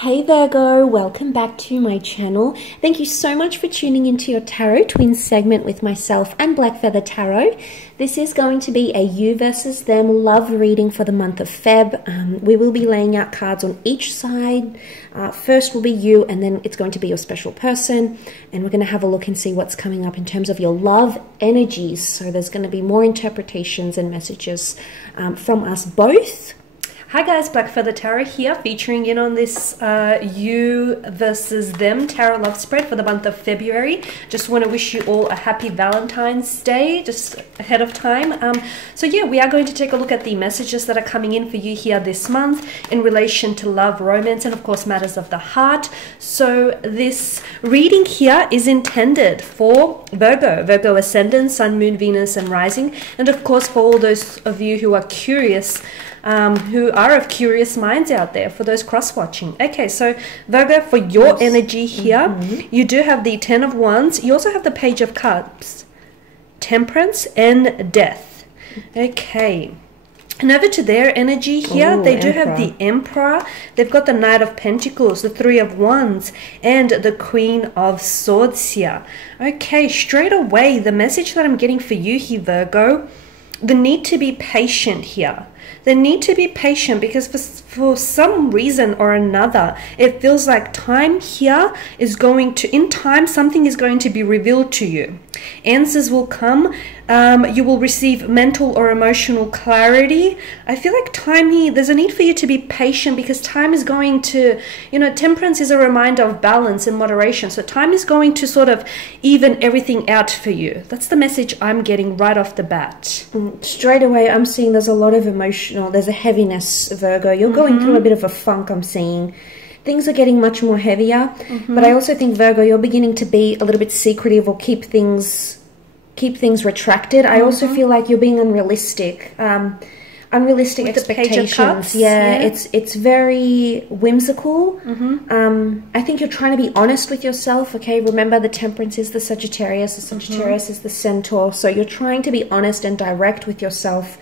Hey Virgo, welcome back to my channel. Thank you so much for tuning into your Tarot Twins segment with myself and Black Feather Tarot. This is going to be a you versus them love reading for the month of Feb. We will be laying out cards on each side. First will be you, and then it's going to be your special person. And we're going to have a look and see what's coming up in terms of your love energies. So there's going to be more interpretations and messages from us both. Hi guys, Black Feather Tarot here, featuring in on this you versus them tarot love spread for the month of February. Just want to wish you all a happy Valentine's Day, just ahead of time. So yeah, we are going to take a look at the messages that are coming in for you here this month in relation to love, romance, and of course matters of the heart. So this reading here is intended for Virgo Ascendant, Sun, Moon, Venus, and Rising, and of course for all those of you who are curious, who are of curious minds out there, for those cross-watching. Okay, so Virgo, for your energy here, you do have the Ten of Wands. You also have the Page of Cups, Temperance, and Death. Okay. And over to their energy here, they do have the Emperor. They've got the Knight of Pentacles, the Three of Wands, and the Queen of Swords here. Okay, straight away, the message that I'm getting for you here, Virgo, the need to be patient here. They need to be patient because for some reason or another, it feels like time here is going to, in time, something is going to be revealed to you. Answers will come. You will receive mental or emotional clarity. I feel like time here, there's a need for you to be patient because time is going to, temperance is a reminder of balance and moderation. So time is going to sort of even everything out for you. That's the message I'm getting right off the bat. Straight away, I'm seeing there's a lot of emotional, there's a heaviness, Virgo. You're going through a bit of a funk, I'm seeing. Things are getting much more heavier, but I also think, Virgo, you're beginning to be a little bit secretive or keep things retracted. I also feel like you're being unrealistic. Unrealistic with expectations. Yeah, it's very whimsical. I think you're trying to be honest with yourself. Okay, remember the Temperance is the Sagittarius is the Centaur. So you're trying to be honest and direct with yourself.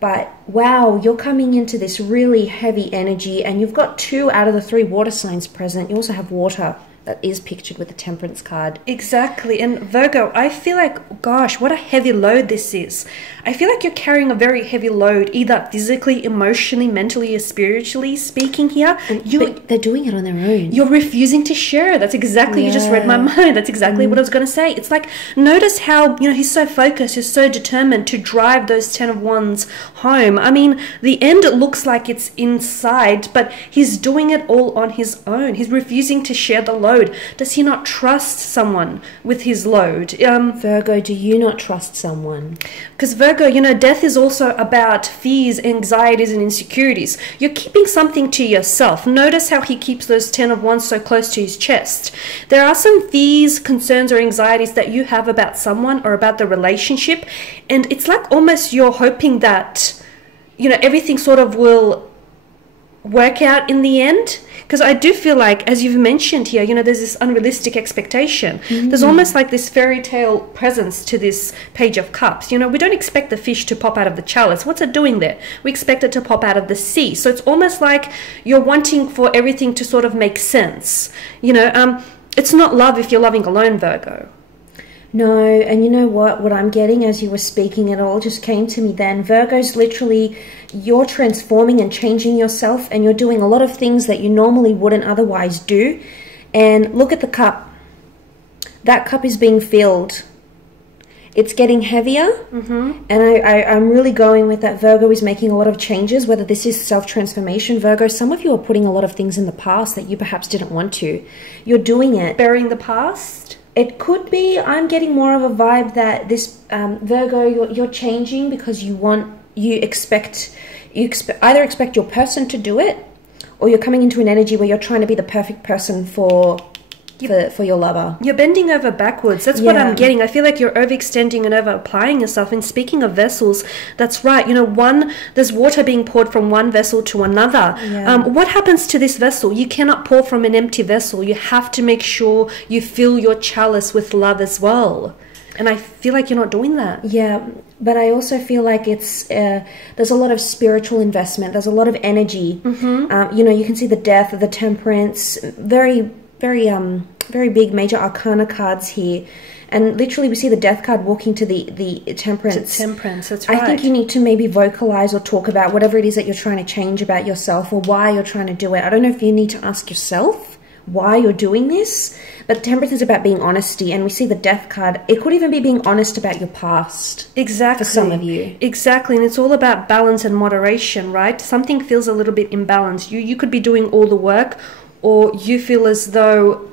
But wow, you're coming into this really heavy energy, and you've got 2 out of the 3 water signs present. You also have water that is pictured with the Temperance card. Exactly. And Virgo, I feel like, gosh, what a heavy load this is. I feel like you're carrying a very heavy load, either physically, emotionally, mentally, or spiritually speaking here. But they're doing it on their own. You're refusing to share. That's exactly, you just read my mind. That's exactly what I was going to say. It's like, notice how, he's so focused, he's so determined to drive those 10 of Wands home. I mean, the end looks like it's inside, but he's doing it all on his own. He's refusing to share the load. Does he not trust someone with his load? Virgo, do you not trust someone? Because Virgo, death is also about fears, anxieties, and insecurities. You're keeping something to yourself. Notice how he keeps those 10 of Wands so close to his chest. There are some fears, concerns, or anxieties that you have about someone or about the relationship, and it's like almost you're hoping that, everything sort of will work out in the end. Because I do feel like, as you've mentioned here, there's this unrealistic expectation. There's almost like this fairy tale presence to this Page of Cups. We don't expect the fish to pop out of the chalice. What's it doing there? We expect it to pop out of the sea. So it's almost like you're wanting for everything to sort of make sense. It's not love if you're loving alone, Virgo. No, and you know what I'm getting as you were speaking, it all just came to me then. Virgo's literally, you're transforming and changing yourself, and you're doing a lot of things that you normally wouldn't otherwise do. And look at the cup. That cup is being filled. It's getting heavier, and I'm really going with that. Virgo is making a lot of changes, whether this is self-transformation. Virgo, some of you are putting a lot of things in the past that you perhaps didn't want to. You're doing it. Burying the past? It could be. I'm getting more of a vibe that this Virgo, you're changing because you either expect your person to do it, or you're coming into an energy where you're trying to be the perfect person for your lover. You're bending over backwards. That's what I'm getting. I feel like you're overextending and over-applying yourself. And speaking of vessels, that's right. There's water being poured from one vessel to another. What happens to this vessel? You cannot pour from an empty vessel. You have to make sure you fill your chalice with love as well. And I feel like you're not doing that. Yeah, but I also feel like it's there's a lot of spiritual investment. There's a lot of energy. You know, you can see the Death, the Temperance, very big major arcana cards here. And literally we see the Death card walking to the Temperance. Temperance, that's right. I think you need to maybe vocalize or talk about whatever it is that you're trying to change about yourself or why you're trying to do it. I don't know if you need to ask yourself why you're doing this, but Temperance is about being honesty, and we see the Death card. It could even be being honest about your past. Exactly. For some of you. Exactly, and it's all about balance and moderation, right? Something feels a little bit imbalanced. You could be doing all the work, or you feel as though,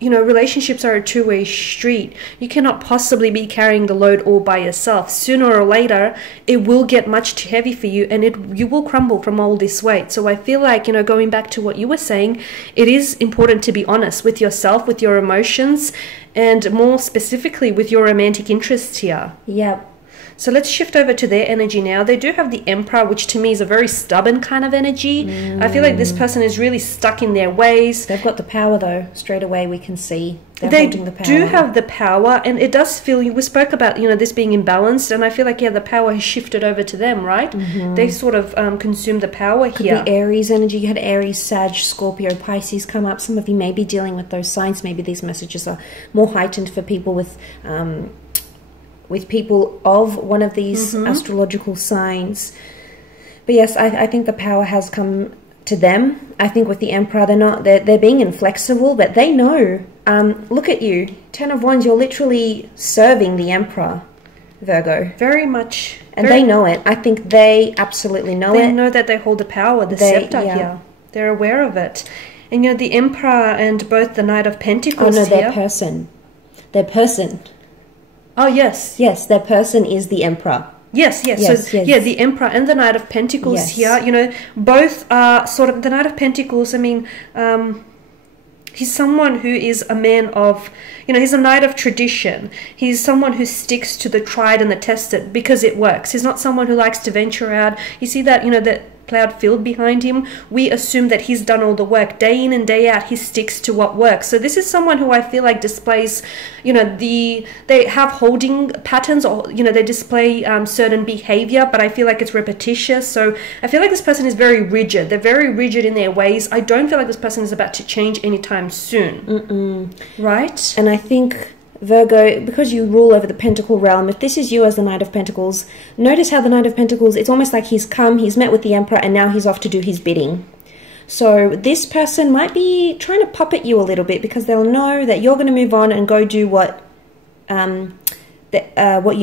you know, relationships are a two-way street. You cannot possibly be carrying the load all by yourself. Sooner or later, it will get much too heavy for you, and you will crumble from all this weight. So I feel like, you know, going back to what you were saying, it is important to be honest with yourself, with your emotions, and more specifically with your romantic interests here. Yeah. So let's shift over to their energy now. They do have the Emperor, which to me is a very stubborn kind of energy. I feel like this person is really stuck in their ways. They've got the power, though. Straight away we can see they're They holding the power. do have the power, and it does feel, we spoke about, you know, this being imbalanced, and I feel like, yeah, the power has shifted over to them, right? They sort of consumed the power Could here. be Aries energy. You had Aries, Sag, Scorpio, Pisces come up. Some of you may be dealing with those signs. Maybe these messages are more heightened for people with people of one of these astrological signs. But yes, I think the power has come to them. I think with the Emperor, they're being inflexible, but they know. Look at you, 10 of Wands, you're literally serving the Emperor, Virgo. Very much. And they know it. I think they absolutely know it. They know that they hold the power, the scepter here. They're aware of it. And, you know, the Emperor and both the Knight of Pentacles here. Oh, no, here. their person. Their person. Oh, yes. Yes, their person is the Emperor. Yes. So, yeah, the Emperor and the Knight of Pentacles here, you know, both are sort of, the Knight of Pentacles, I mean, he's someone who is a man of, you know, he's a knight of tradition. He's someone who sticks to the tried and the tested because it works. He's not someone who likes to venture out. You see that, you know, that plowed field behind him? We assume that he's done all the work. Day in and day out, he sticks to what works. So this is someone who I feel like displays, you know, they have holding patterns, or, you know, they display certain behavior, but I feel like it's repetitious. So I feel like this person is very rigid. They're very rigid in their ways. I don't feel like this person is about to change anytime soon. Right? And I think, Virgo, because you rule over the Pentacle realm, if this is you as the Knight of Pentacles, notice how the Knight of Pentacles, it's almost like he's met with the Emperor, and now he's off to do his bidding. So this person might be trying to puppet you a little bit, because they'll know that you're going to move on and go do what you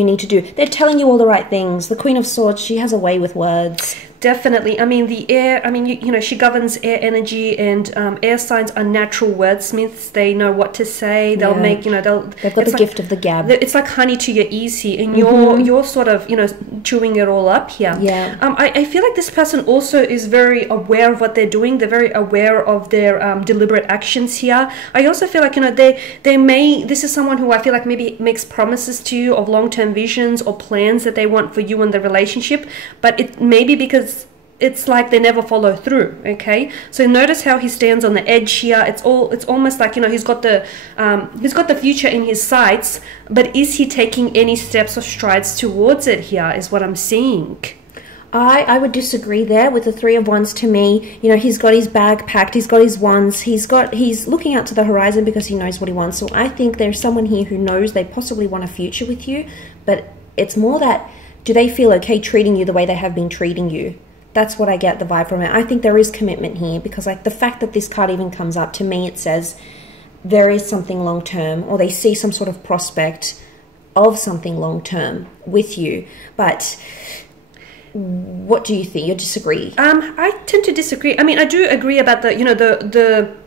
need to do. They're telling you all the right things. The Queen of Swords, she has a way with words. Definitely. I mean, the air, I mean, you know, she governs air energy, and air signs are natural wordsmiths. They know what to say. They'll make, you know, they've got the gift of the gab. It's like honey to your ears here, and you're sort of, you know, chewing it all up here. Yeah. I feel like this person also is very aware of what they're doing. They're very aware of their deliberate actions here. I also feel like, you know, this is someone who I feel like maybe makes promises to you of long-term visions or plans that they want for you in the relationship, but it may be because it's like they never follow through. Okay, so notice how he stands on the edge here. It's almost like, you know, he's got the future in his sights, but is he taking any steps or strides towards it here, is what I'm seeing. I would disagree there with the Three of Wands. To me, you know, he's got his bag packed, he's got his wands, he's looking out to the horizon because he knows what he wants. So I think there's someone here who knows they possibly want a future with you, but it's more that, do they feel okay treating you the way they have been treating you? That's what I get the vibe from it. I think there is commitment here, because like the fact that this card even comes up, to me it says there is something long term, or they see some sort of prospect of something long term with you. But what do you think? You disagree? I tend to disagree. I mean, I do agree about the, you know, the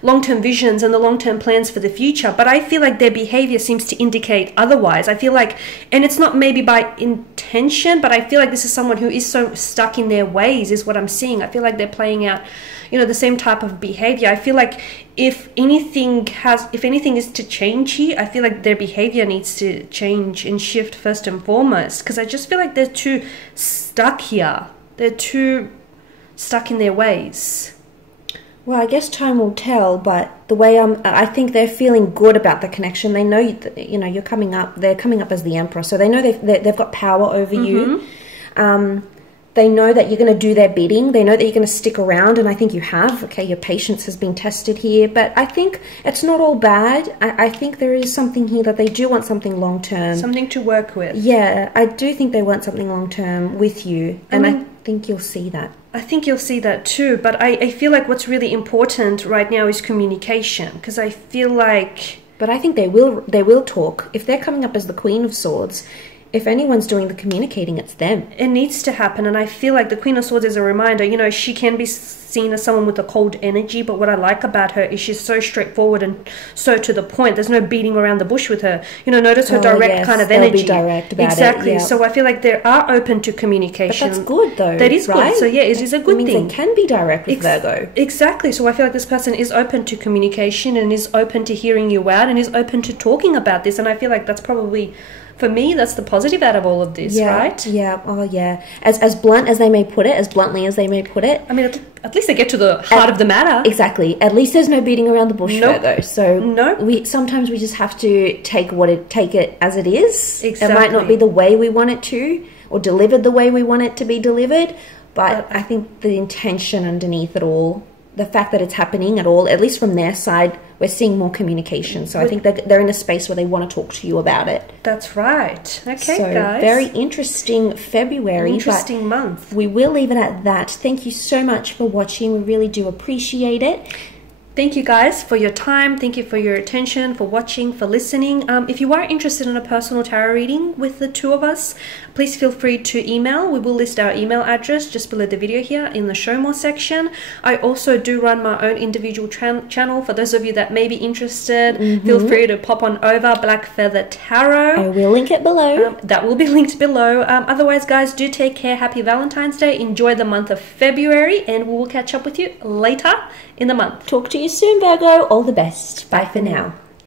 long-term visions and the long-term plans for the future, but I feel like their behavior seems to indicate otherwise. I feel like, and it's not maybe by intention, but I feel like this is someone who is so stuck in their ways, is what I'm seeing. I feel like they're playing out, you know, the same type of behavior. I feel like if anything is to change here, I feel like their behavior needs to change and shift first and foremost, because I just feel like they're too stuck here. They're too stuck in their ways. Well, I guess time will tell, but the way I think they're feeling good about the connection. They know, you're coming up. They're coming up as the Emperor, so they know they've got power over you. They know that you're going to do their bidding. They know that you're going to stick around, and I think you have. Okay, your patience has been tested here, but I think it's not all bad. I think there is something here that they do want something long term. Something to work with. Yeah, I do think they want something long term with you, and I think you'll see that. I think you'll see that too, but I feel like what's really important right now is communication, because I feel like... But I think they will talk. If they're coming up as the Queen of Swords, if anyone's doing the communicating, it's them. It needs to happen, and I feel like the Queen of Swords is a reminder. She can be seen as someone with a cold energy, but what I like about her is she's so straightforward and so to the point. There's no beating around the bush with her. Notice her direct kind of energy. They'll be direct about exactly. it. Yeah. So I feel like they are open to communication. But that's good, though. That is right? good. So yeah, it is a good thing. They can be direct with Virgo. Exactly. So I feel like this person is open to communication and is open to hearing you out and is open to talking about this. And I feel like that's probably... For me, that's the positive out of all of this, right? Yeah, oh yeah. As blunt as they may put it, as bluntly as they may put it. I mean, at least they get to the heart of the matter. Exactly. At least there's no beating around the bush, Virgo. So sometimes we just have to take it as it is. Exactly. It might not be the way we want it to, or delivered the way we want it to be delivered, but I think the intention underneath it all, the fact that it's happening at all, at least from their side, we're seeing more communication. So I think they're in a space where they want to talk to you about it. That's right. Okay, so, guys. Very interesting February. Interesting month. We will leave it at that. Thank you so much for watching. We really do appreciate it. Thank you guys for your time. Thank you for your attention, for watching, for listening. If you are interested in a personal tarot reading with the two of us, please feel free to email. We will list our email address just below the video here in the show more section. I also do run my own individual channel. For those of you that may be interested, feel free to pop on over, Black Feather Tarot. I will link it below. That will be linked below. Otherwise, guys, do take care. Happy Valentine's Day. Enjoy the month of February, and we will catch up with you later in the month. Talk to you soon, Virgo. All the best. Bye for now.